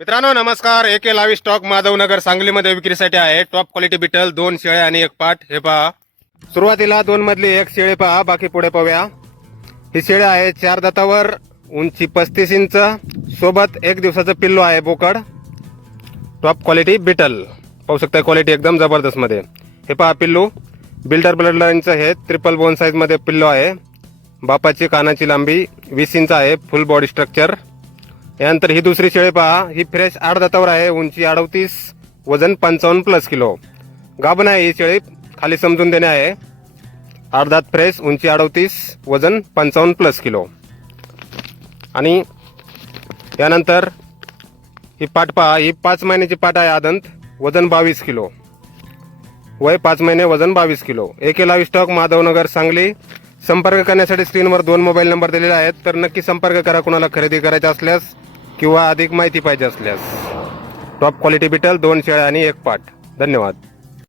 मित्रांनो नमस्कार. ए के लावी स्टॉक माधवनगर सांगलीमध्ये विक्रीसाठी आहे. टॉप क्वालिटी बिटल दोन शेळे आणि एक पाट. हे पहा. सुरुवातीला दोन मधली एक शेळे पहा. बाकी पुढे पाहूया. ही शेळे आहे चार दातावर उंची पस्तीस इंच. सोबत एक दिवसाचं पिल्लो आहे बोकड. टॉप क्वालिटी बिटल पाहू शकता क्वालिटी एकदम जबरदस्त मध्ये. हे पहा पिल्लू. बिल्डर ब्लड लाईनचं हे ट्रिपल बोन साईजमध्ये आहे. बापाची कानाची लांबी वीस इंच आहे. फुल बॉडी स्ट्रक्चर यानंतर ही दुसरी शेळी पहा. ही फ्रेश आठ दातावर आहे. उंची अडतीस वजन पंचावन्न प्लस किलो. गाभण आहे ही शेळी. खाली समजून देणे आहे. आठ दात फ्रेश उंची अडतीस वजन पंचावन्न प्लस किलो. आणि यानंतर ही पाट पहा. ही पाच महिन्याची पाट आहे आदंत. वजन बावीस किलो. वय पाच महिने वजन बावीस किलो. एक लावी स्टॉक माधवनगर सांगली. संपर्क करण्यासाठी स्क्रीनवर दोन मोबाईल नंबर दिलेले आहेत. तर नक्की संपर्क करा. कुणाला खरेदी करायचा असल्यास किंवा अधिक माहिती पाहिजे असल्यास. टॉप क्वालिटी बिटल दोन शेळ्या आणि एक पाठ धन्यवाद.